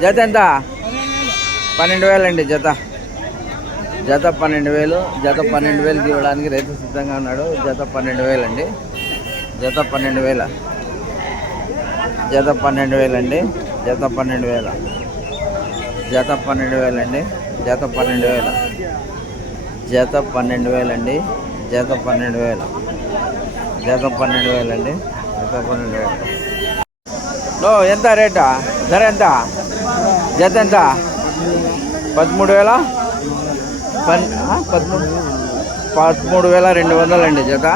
జత ఎంత పన్నెండు వేలండి జత జత పన్నెండు వేలు జత పన్నెండు వేలకి ఇవ్వడానికి రైతు సిద్ధంగా ఉన్నాడు జత పన్నెండు వేలండి జత పన్నెండు వేల జత పన్నెండు వేలండి జత పన్నెండు వేల జత పన్నెండు వేలండి జత పన్నెండు వేల జత పన్నెండు వేలండి జత పన్నెండు వేల జత పన్నెండు వేలండి జత పన్నెండు వేలు ఎంత రేటా ధర ఎంత జత ఎంత? పదమూడు వేల పదమూడు పదమూడు వేల రెండు వందలండి జత.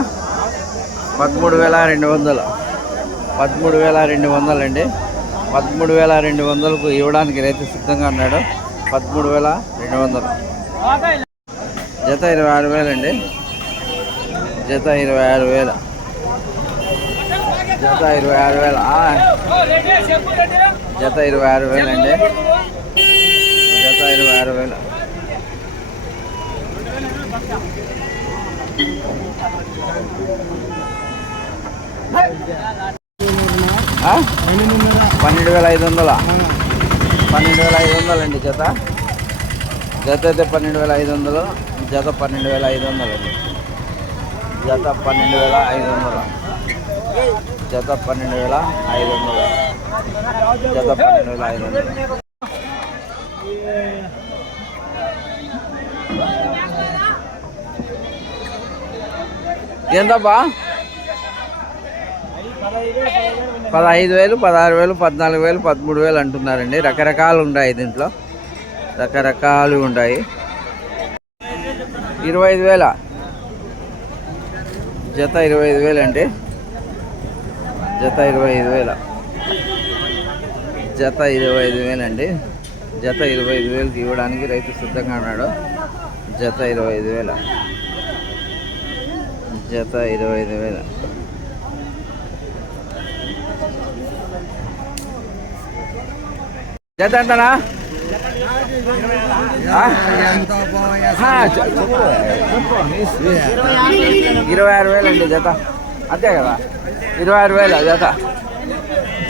పదమూడు వేల రెండు వందలు. పదమూడు వేల రెండు వందలండి. పదమూడు వేల రెండు వందలకు ఇవ్వడానికి రైతు సిద్ధంగా ఉన్నాడు. పదమూడు వేల రెండు వందలు. జత ఇరవై ఆరు వేలండి. జత ఇరవై ఆరు వేల. జత ఇరవై ఆరు వేల. జత ఇరవై ఆరు వేలండి. ఆరు వేల పన్నెండు వేల ఐదు వందల? పన్నెండు వేల ఐదు వందలండి జత. జత అయితే పన్నెండు వేల ఐదు వందలు జత పన్నెండు వేల ఐదు వందలండి. జత పన్నెండు వేల ఐదు వందలు. జత పన్నెండు వేల ఐదు వందలు. జత పన్నెండు వేల ఐదు వందలు. ఎంతబ్బా? పదహైదు వేలు పదహారు వేలు పద్నాలుగు వేలు పదమూడు వేలు అంటున్నారండి. రకరకాలు ఉన్నాయి దీంట్లో. రకరకాలు ఉంటాయి ఇరవై ఐదు వేల. జత ఇరవై ఐదు వేలు అండి. జత ఇరవై ఐదు వేల. జత ఇరవై ఐదు వేలండి జత ఇరవై ఐదు వేలకి ఇవ్వడానికి రైతు సిద్ధంగా ఉన్నాడు. జత ఇరవై ఐదు వేల. జత ఇరవై ఐదు వేల. జత అంటారా ఇరవై ఆరు వేలు అండి జత. అంతే కదా? ఇరవై ఆరు వేల జత.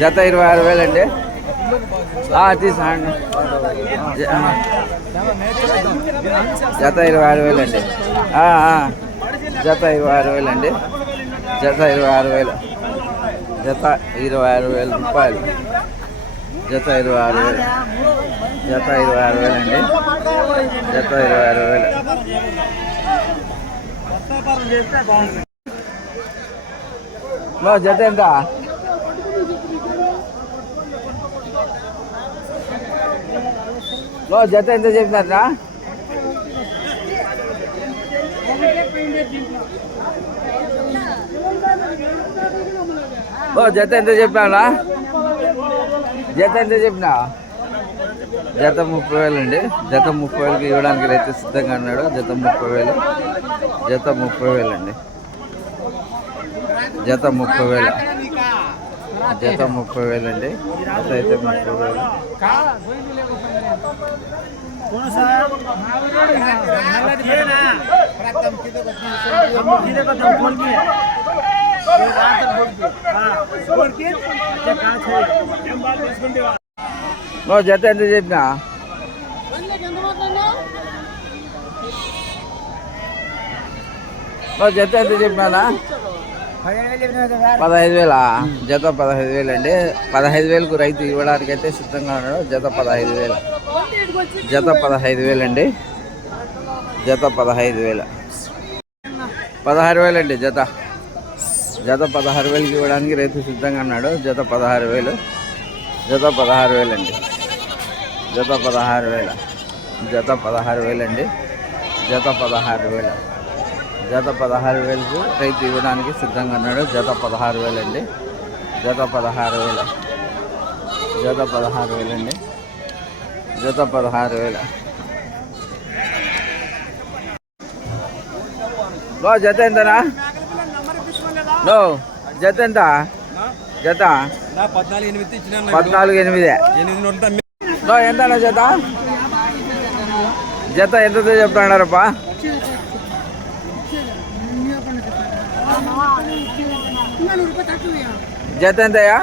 జత ఇరవై ఆరు వేలు అండి తీసుకోండి. జత ఇరవై ఆరు వేలు అండి జత ఇరవై ఆరు వేలు అండి. జత ఇరవై ఆరు వేలు. జత ఇరవై ఆరు వేల రూపాయలు. జత ఇరవై ఆరు వేలు. జత ఇరవై ఆరు వేలు అండి. జత ఇరవై ఆరు వేలు. లో జత ఎంత? లో జత ఎంత చెప్పినారా ఓ జత ఎంత చెప్పినా జత ఎంత చెప్పినా? జత ముప్పై వేలు అండి. జత ముప్పై వేలకి ఇవ్వడానికి రైతు సిద్ధంగా అన్నాడు జత ముప్పై వేలు. జత ముప్పై వేలు అండి. జత ముప్పై వేలు. జత ముప్పై వేలు అండి. జత అయితే ముప్పై వేలు. ఓ జత ఎంత చెప్పినా? ఓ జత ఎంత చెప్పినా పదహైదు వేల? జత పదహైదు వేలు అండి. పదహైదు వేలకు రైతు ఇవ్వడానికి అయితే సిద్ధంగా ఉన్నాడు. జత పదహైదు వేలు. జత పదహైదు వేలు అండి. జత పదహైదు వేల. పదహారు వేలండి జత. జత పదహారు వేలకి ఇవ్వడానికి రైతు సిద్ధంగా ఉన్నాడు జత పదహారు వేలు జత పదహారు వేలండి జత పదహారు వేల జత పదహారు వేలండి జత పదహారు వేల జత పదహారు వేలకు రైతు ఇవ్వడానికి సిద్ధంగా ఉన్నాడు జత పదహారు వేలండి జత పదహారు వేల జత పదహారు వేలండి జత పదహారు వేల బా జత ఎంతనా నో జత ఎంత? జత? పద్నాలుగు ఎనిమిది నో ఎంతనా జత? జత ఎంతతో చెప్తున్నారప్పా? జత ఎంతయా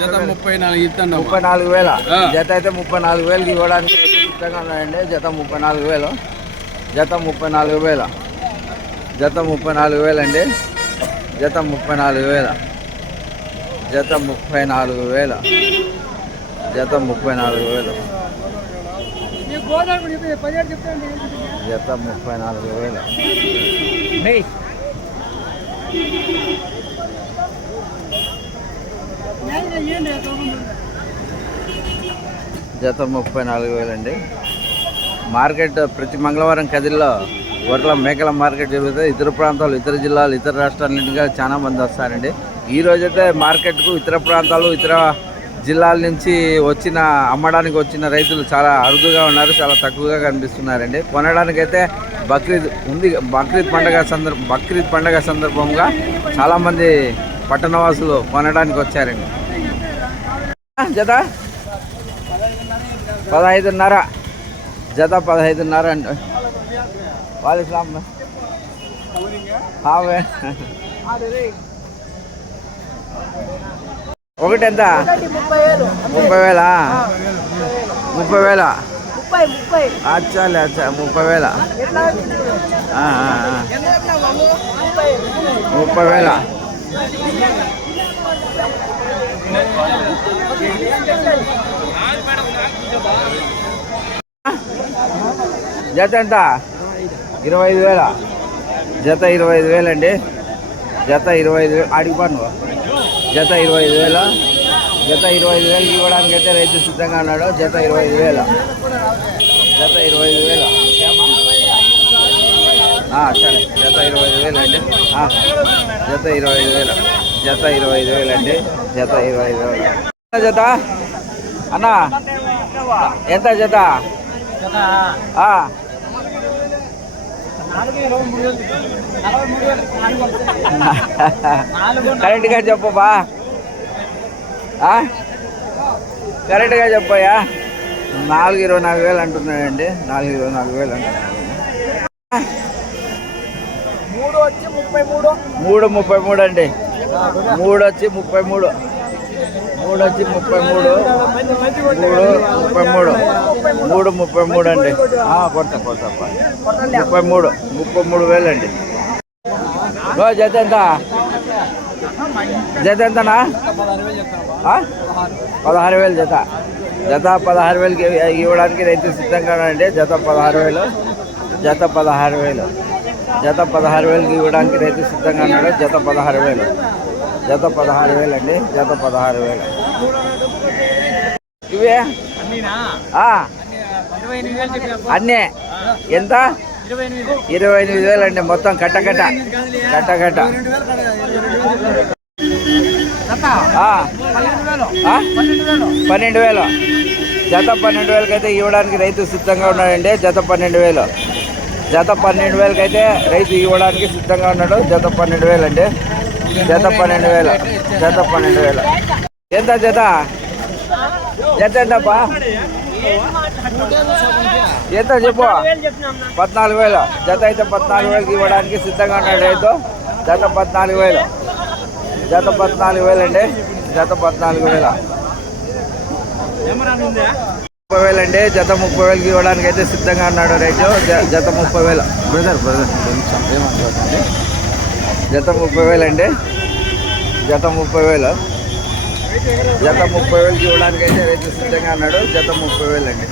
జత ముప్పై నాలుగు ఇస్తాను ముప్పై నాలుగు వేల. జత అయితే ముప్పై నాలుగు వేలకి ఇవ్వడానికి ఉన్నాయండి. జత ముప్పై నాలుగు వేలు. జత ముప్పై నాలుగు వేల. జత ముప్పై నాలుగు వేలండి. జత ముప్పై నాలుగు వేల. జత ముప్పై నాలుగు వేల. జత ముప్పై నాలుగు వేలు. జత ముప్పై నాలుగు వేల జత ముప్పై నాలుగు వేలండి. మార్కెట్ ప్రతి మంగళవారం కదిల్లో గొర్రెల మేకల మార్కెట్ జరుగుతుంది. ఇతర ప్రాంతాలు ఇతర జిల్లాలు ఇతర రాష్ట్రాల నుండి చాలా మంది వస్తారండి. ఈ రోజైతే మార్కెట్కు ఇతర ప్రాంతాలు ఇతర జిల్లాల నుంచి వచ్చిన అమ్మడానికి వచ్చిన రైతులు చాలా అరుదుగా ఉన్నారు చాలా తక్కువగా కనిపిస్తున్నారండి. కొనడానికైతే బక్రీద్ ఉంది. బక్రీద్ పండగ సందర్భ బక్రీద్ పండగ సందర్భంగా చాలామంది పట్టణవాసులు కొనడానికి వచ్చారండి. జత? పదహైదున్నర. జత పదహైదున్నర అండి వాళ్ళు ఇస్లాం ఒకటి ఎంత? ముప్పై వేల? ముప్పై వేల? అచ్చాలే అచ్చా ముప్పై వేల. ముప్పై వేల? జత ఎంత? ఇరవై ఐదు వేల జత ఇరవై ఐదు వేలండి జత ఇరవై ఐదు వేలు అడిగిపోను జత ఇరవై ఐదు వేల జత ఇరవై ఐదు వేలు ఇవ్వడానికి అయితే రైతు సిద్ధంగా ఉన్నాడు జత ఇరవై ఐదు వేల జత ఇరవై ఐదు వేల సరే జత ఇరవై ఐదు వేలు అండి జత ఇరవై ఐదు వేల జత ఇరవై ఐదు వేలు అండి జత ఇరవై ఐదు వేలు ఎంత జత అన్నా ఎంత జత. కరెక్ట్గా చెప్పబా ఆ? కరెక్ట్గా చెప్పయ్యా. నాలుగు ఇరవై నాలుగు వేలు అంటున్నాడండి. నాలుగు ఇరవై నాలుగు వేలు అంటున్నాడు. మూడు ముప్పై మూడు అండి. మూడు వచ్చి ముప్పై మూడు. మూడు వచ్చి ముప్పై మూడు. మూడు ముప్పై మూడు. మూడు ముప్పై మూడు అండి. కొడతా కొడతా ముప్పై మూడు ముప్పై మూడు వేలు అండి ఓ, జత ఎంత జత ఎంతనా పదహారు వేలు జత. జత పదహారు వేలకి ఇవ్వడానికి రైతు సిద్ధంగా అండి జత పదహారు వేలు. జత పదహారు వేలు. జత పదహారు వేలకి ఇవ్వడానికి రైతు సిద్ధంగా ఉన్నాడు జత పదహారు వేలు. జత పదహారు వేలు అండి జత పదహారు వేలు. ఇవే? ఆ, అన్నీ ఎంత? ఇరవై ఎనిమిది వేలు. అండి మొత్తం కట్ట కట్ట. కట్ట కట్ట. ఆ. ఆ? పన్నెండు వేలు. జత పన్నెండు వేలకి అయితే ఇవ్వడానికి రైతు సిద్ధంగా ఉన్నాడండి జత పన్నెండు వేలు. జత పన్నెండు వేలకి అయితే రైతు ఇవ్వడానికి సిద్ధంగా ఉన్నాడు జత పన్నెండు వేలు అండి జత పన్నెండు వేలు. జత పన్నెండు వేలు. ఎంత జత జత ఎంతప్పా ఎంత చెప్పు. పద్నాలుగు వేలు. జత అయితే పద్నాలుగు వేలకి ఇవ్వడానికి సిద్ధంగా ఉన్నాడు రైతు. జత పద్నాలుగు వేలు. జత పద్నాలుగు వేలు అండి. జత పద్నాలుగు వేల. ముప్పై వేలు అండి. జత ముప్పై వేలకి ఇవ్వడానికి అయితే సిద్ధంగా ఉన్నాడు రైతు. జత ముప్పై వేలు. బ్రదర్ బ్రదర్ జత ముప్పై వేలు అండి. జత ముప్పై వేలు. జత ముప్పై వేలు చూడడానికి అయితే రైతు సిద్ధంగా అన్నాడు జత ముప్పై వేలు అండి